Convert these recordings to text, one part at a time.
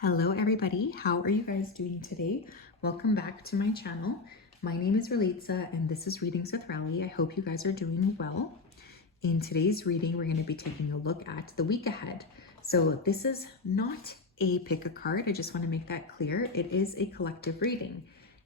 Hello everybody, how are you guys doing today? Welcome back to my channel. My name is Relitza and this is Readings with Rally. I hope you guys are doing well. In today's reading, we're going to be taking a look at the week ahead. So this is not a pick a card, I just want to make that clear. It is a collective reading.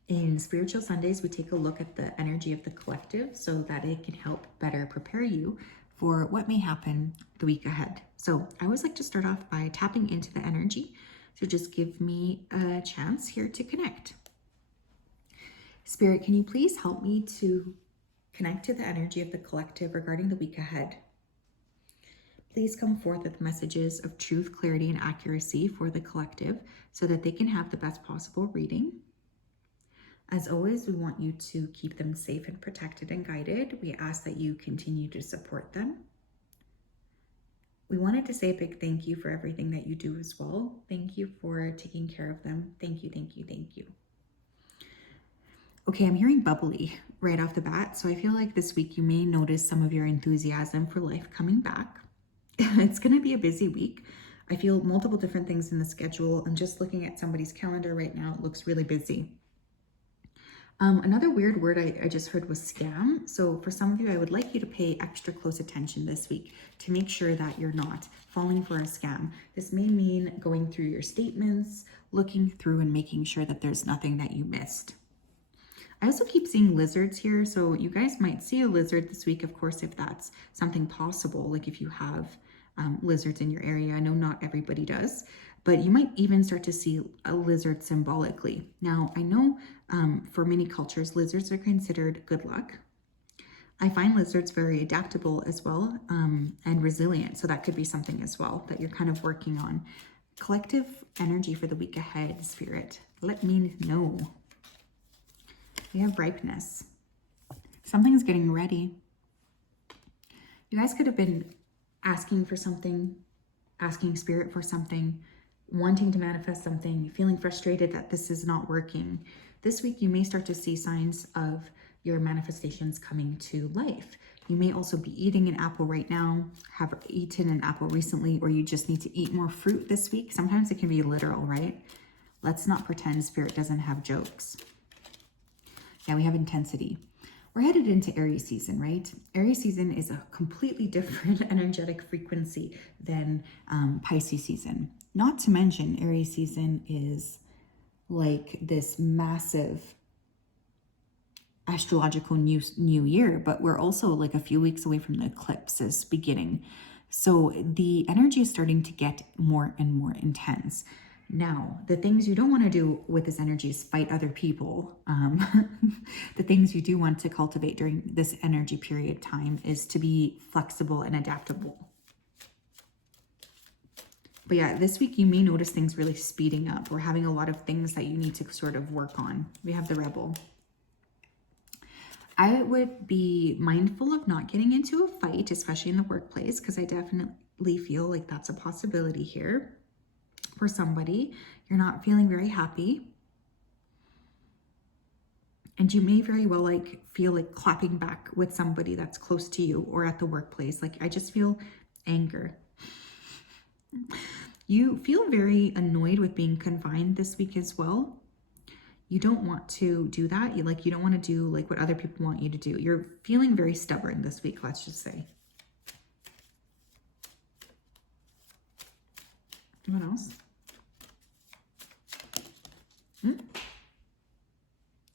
In Spiritual Sundays, we take a look at the energy of the collective so that it can help better prepare you for what may happen the week ahead. So I always like to start off by tapping into the energy. So just give me a chance here to connect. Spirit, can you please help me to connect to the energy of the collective regarding the week ahead? Please come forth with messages of truth, clarity, and accuracy for the collective so that they can have the best possible reading. As always, we want you to keep them safe and protected and guided. We ask that you continue to support them. We wanted to say a big thank you for everything that you do as well. Thank you for taking care of them. Thank you, thank you, thank you. Okay, I'm hearing bubbly right off the bat. So I feel like this week you may notice some of your enthusiasm for life coming back. It's going to be a busy week. I feel multiple different things in the schedule. I'm just looking at somebody's calendar right now. It looks really busy. Another weird word I just heard was scam. So for some of you, I would like you to pay extra close attention this week to make sure that you're not falling for a scam. This may mean going through your statements, looking through and making sure that there's nothing that you missed. I also keep seeing lizards here. So you guys might see a lizard this week, of course, if that's something possible, like if you have lizards in your area. I know not everybody does, but you might even start to see a lizard symbolically. Now, I know for many cultures, lizards are considered good luck. I find lizards very adaptable as well and resilient. So that could be something as well that you're kind of working on. Collective energy for the week ahead, Spirit. Let me know. We have ripeness. Something's getting ready. You guys could have been asking for something, asking Spirit for something, wanting to manifest something, feeling frustrated that this is not working. This week, you may start to see signs of your manifestations coming to life. You may also be eating an apple right now, have eaten an apple recently, or you just need to eat more fruit this week. Sometimes it can be literal, right? Let's not pretend Spirit doesn't have jokes. Yeah, we have intensity. We're headed into Aries season, right? Aries season is a completely different energetic frequency than Pisces season. Not to mention, Aries season is like this massive astrological new year, but we're also like a few weeks away from the eclipses beginning. So the energy is starting to get more and more intense. Now, the things you don't want to do with this energy is fight other people. The things you do want to cultivate during this energy period time is to be flexible and adaptable. But yeah, this week you may notice things really speeding up. We're having a lot of things that you need to sort of work on. We have the Rebel. I would be mindful of not getting into a fight, especially in the workplace, because I definitely feel like that's a possibility here. For somebody, you're not feeling very happy. And you may very well feel like clapping back with somebody that's close to you or at the workplace. Like, I just feel anger. You feel very annoyed with being confined this week as well. You don't want to do that. You don't want to do like what other people want you to do. You're feeling very stubborn this week, let's just say. What else?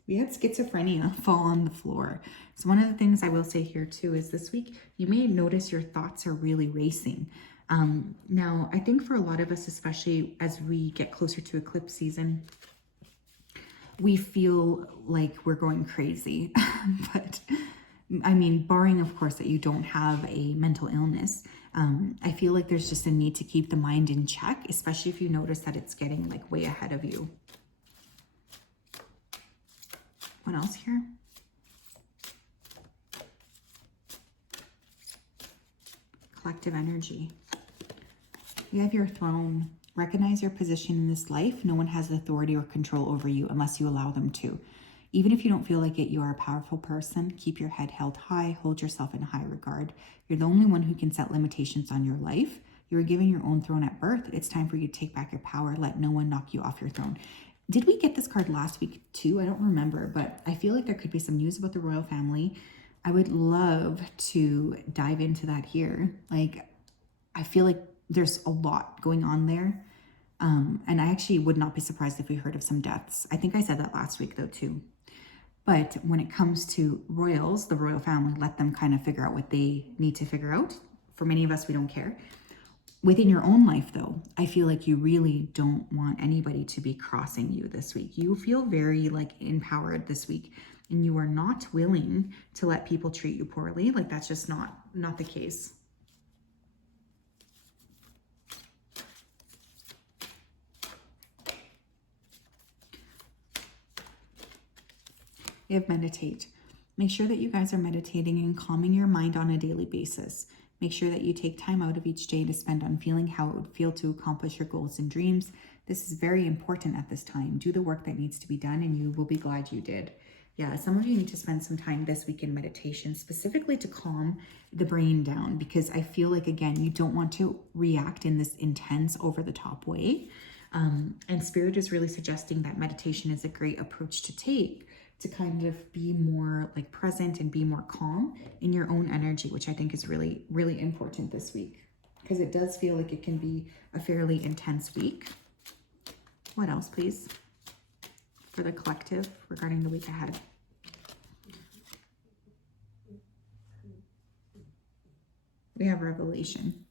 We had schizophrenia fall on the floor. So one of the things I will say here too is this week, you may notice your thoughts are really racing. Now, I think for a lot of us, especially as we get closer to eclipse season, we feel like we're going crazy. But I mean, barring of course that you don't have a mental illness, I feel like there's just a need to keep the mind in check, especially if you notice that it's getting like way ahead of you. What else here? Collective energy. You have your throne. Recognize your position in this life. No one has authority or control over you unless you allow them to. Even if you don't feel like it, you are a powerful person. Keep your head held high. Hold yourself in high regard. You're the only one who can set limitations on your life. You were given your own throne at birth. It's time for you to take back your power. Let no one knock you off your throne. Did we get this card last week too? I don't remember, but I feel like there could be some news about the royal family. I would love to dive into that here. Like, I feel like there's a lot going on there. And I actually would not be surprised if we heard of some deaths. I think I said that last week though too. But when it comes to royals, the royal family, let them kind of figure out what they need to figure out. For many of us, we don't care. Within your own life though, I feel like you really don't want anybody to be crossing you this week. You feel very like empowered this week, and you are not willing to let people treat you poorly. Like, that's just not the case. We have meditate. Make sure that you guys are meditating and calming your mind on a daily basis. Make sure that you take time out of each day to spend on feeling how it would feel to accomplish your goals and dreams. This is very important at this time. Do the work that needs to be done, and you will be glad you did. Yeah, some of you need to spend some time this week in meditation, specifically to calm the brain down, because I feel like, again, you don't want to react in this intense, over-the-top way. And Spirit is really suggesting that meditation is a great approach to take to kind of be more like present and be more calm in your own energy, which I think is really, really important this week, because it does feel like it can be a fairly intense week. What else, please, for the collective regarding the week ahead? We have revelation.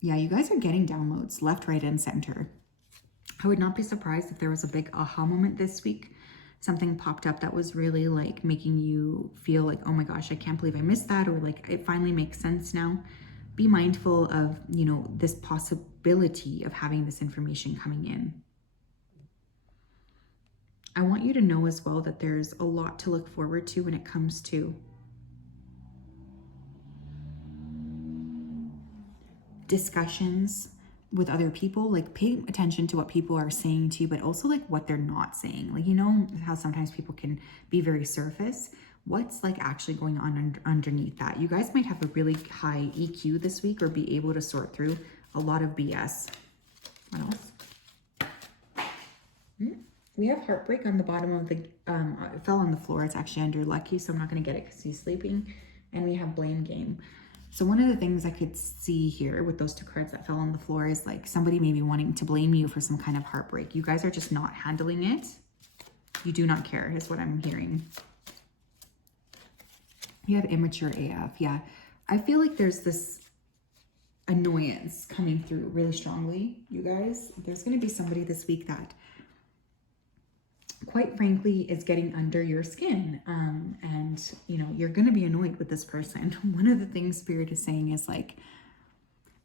Yeah, you guys are getting downloads left, right, and center. I would not be surprised if there was a big aha moment this week. Something popped up that was really like making you feel like, oh my gosh, I can't believe I missed that, or like it finally makes sense now. Be mindful of, you know, this possibility of having this information coming in. I want you to know as well that there's a lot to look forward to when it comes to discussions with other people. Like, pay attention to what people are saying to you, but also like what they're not saying. Like, you know how sometimes people can be very surface. What's like actually going on underneath that? You guys might have a really high EQ this week, or be able to sort through a lot of BS. What else? We have heartbreak on the bottom of the, it fell on the floor. It's actually under Lucky, so I'm not going to get it because he's sleeping. And we have blame game. So one of the things I could see here with those two cards that fell on the floor is like somebody maybe wanting to blame you for some kind of heartbreak. You guys are just not handling it. You do not care is what I'm hearing. You have immature AF. Yeah, I feel like there's this annoyance coming through really strongly, you guys. There's going to be somebody this week that, quite frankly, is getting under your skin. And, you know, you're going to be annoyed with this person. One of the things Spirit is saying is like,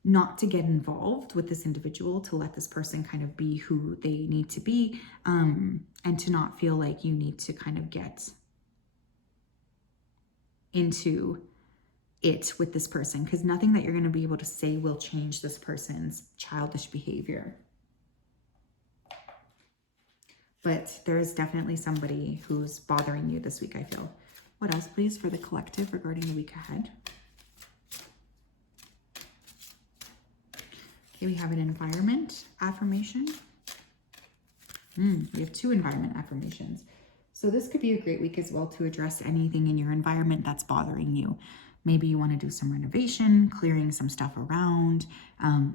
not to get involved with this individual, to let this person kind of be who they need to be, and to not feel like you need to kind of get into it with this person, because nothing that you're going to be able to say will change this person's childish behavior. But there is definitely somebody who's bothering you this week, I feel. What else, please, for the collective regarding the week ahead? Okay, we have an environment affirmation. We have two environment affirmations. So this could be a great week as well to address anything in your environment that's bothering you. Maybe you want to do some renovation, clearing some stuff around,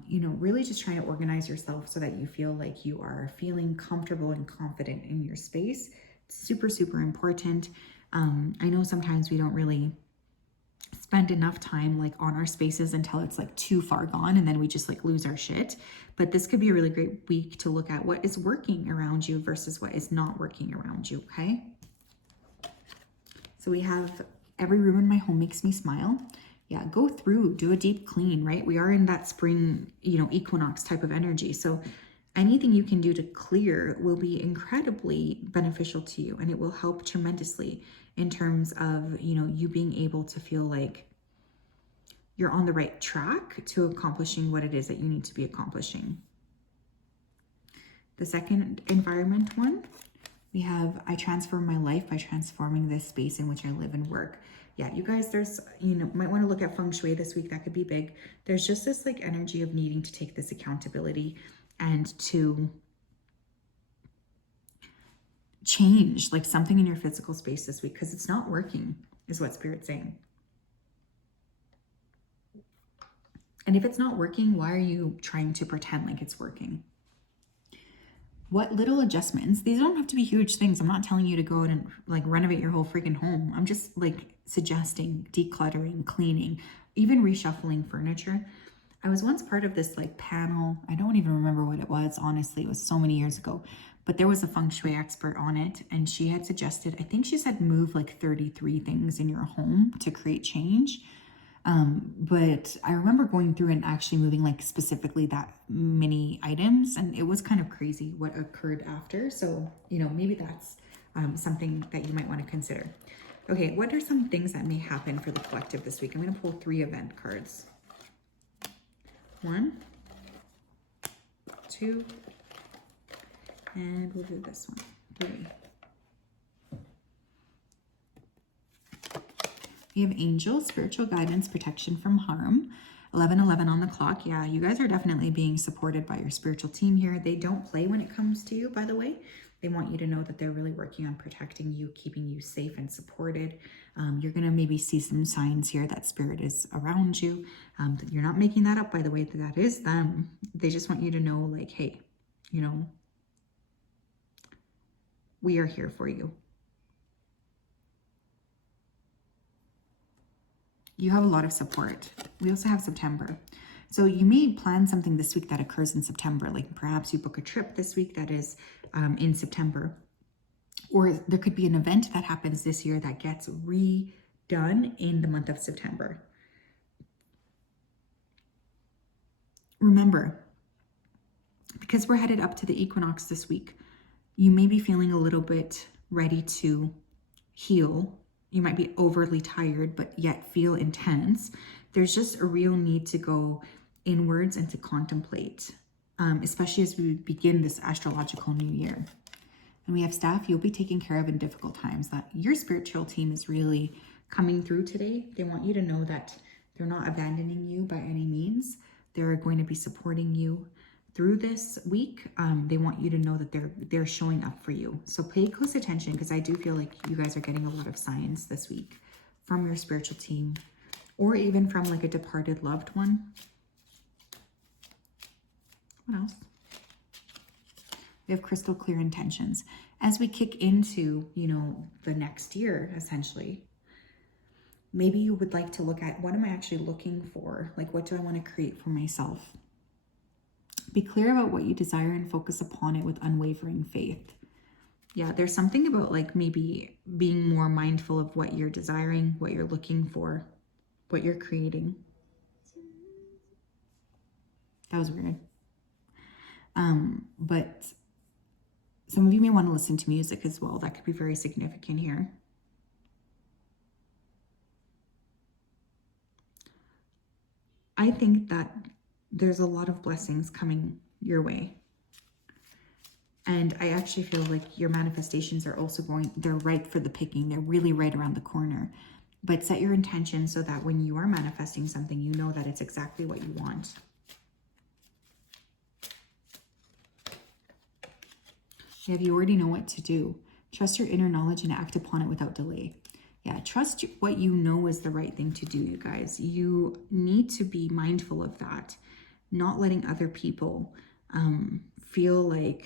you know, really just trying to organize yourself so that you feel like you are feeling comfortable and confident in your space. It's super, super important. I know sometimes we don't really spend enough time like on our spaces until it's like too far gone, and then we just like lose our shit. But this could be a really great week to look at what is working around you versus what is not working around you, okay? So we have every room in my home makes me smile. Yeah, go through, do a deep clean, right? We are in that spring, you know, equinox type of energy. So anything you can do to clear will be incredibly beneficial to you, and it will help tremendously in terms of, you know, you being able to feel like you're on the right track to accomplishing what it is that you need to be accomplishing. The second environment one, we have, I transform my life by transforming this space in which I live and work. Yeah, you guys, there's, you know, might want to look at feng shui this week. That could be big. There's just this like energy of needing to take this accountability and to change like something in your physical space this week because it's not working, is what Spirit's saying. And if it's not working, why are you trying to pretend like it's working? What little adjustments, these don't have to be huge things. I'm not telling you to go out and like renovate your whole freaking home. I'm just like suggesting decluttering, cleaning, even reshuffling furniture. I was once part of this like panel. I don't even remember what it was. Honestly, it was so many years ago, but there was a feng shui expert on it. And she had suggested, I think she said move like 33 things in your home to create change. But I remember going through and actually moving like specifically that many items, and it was kind of crazy what occurred after. So, you know, maybe that's something that you might want to consider. Okay, what are some things that may happen for the collective this week? I'm going to pull 3 event cards. 1, 2, and we'll do this one. 3. We have angels, spiritual guidance, protection from harm. 11:11 on the clock. Yeah, you guys are definitely being supported by your spiritual team here. They don't play when it comes to you, by the way. They want you to know that they're really working on protecting you, keeping you safe and supported. You're going to maybe see some signs here that spirit is around you. You're not making that up, by the way. That is them. They just want you to know, like, hey, you know, we are here for you. You have a lot of support. We also have September. So you may plan something this week that occurs in September. Like perhaps you book a trip this week that is in September. Or there could be an event that happens this year that gets redone in the month of September. Remember, because we're headed up to the equinox this week, you may be feeling a little bit ready to heal. You might be overly tired, but yet feel intense. There's just a real need to go inwards and to contemplate, especially as we begin this astrological new year. And we have staff you'll be taken care of in difficult times. That your spiritual team is really coming through today. They want you to know that they're not abandoning you by any means. They're going to be supporting you through this week. They want you to know that they're showing up for you. So pay close attention, because I do feel like you guys are getting a lot of signs this week from your spiritual team, or even from like a departed loved one. What else? We have crystal clear intentions. As we kick into, you know, the next year, essentially, maybe you would like to look at, what am I actually looking for? Like, what do I want to create for myself? Be clear about what you desire and focus upon it with unwavering faith. Yeah, there's something about like maybe being more mindful of what you're desiring, what you're looking for, what you're creating. That was weird. But some of you may want to listen to music as well. That could be very significant here. I think that there's a lot of blessings coming your way. And I actually feel like your manifestations are also they're ripe for the picking. They're really right around the corner. But set your intention so that when you are manifesting something, you know that it's exactly what you want. If you already know what to do, trust your inner knowledge and act upon it without delay. Yeah, trust what you know is the right thing to do, you guys. You need to be mindful of that. Not letting other people feel like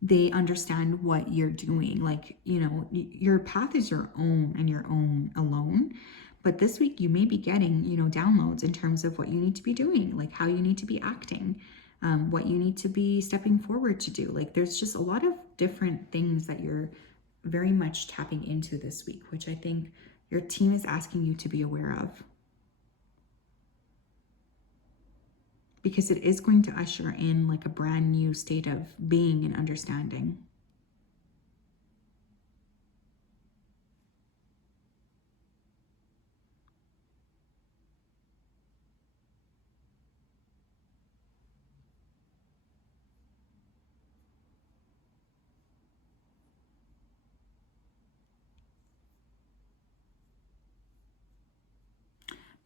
they understand what you're doing. Like, you know, your path is your own and your own alone. But this week you may be getting, you know, downloads in terms of what you need to be doing, like how you need to be acting, what you need to be stepping forward to do. Like there's just a lot of different things that you're very much tapping into this week, which I think your team is asking you to be aware of. Because it is going to usher in like a brand new state of being and understanding.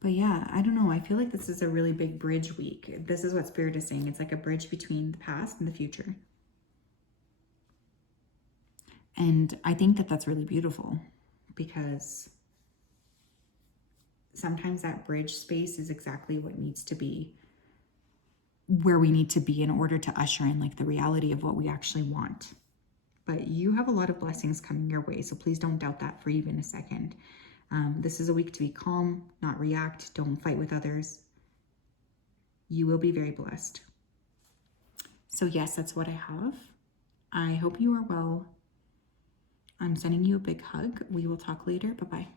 But yeah, I don't know. I feel like this is a really big bridge week. This is what Spirit is saying. It's like a bridge between the past and the future. And I think that that's really beautiful because sometimes that bridge space is exactly what needs to be, where we need to be in order to usher in like the reality of what we actually want. But you have a lot of blessings coming your way, so please don't doubt that for even a second. This is a week to be calm, not react. Don't fight with others. You will be very blessed. So yes, that's what I have. I hope you are well. I'm sending you a big hug. We will talk later. Bye-bye.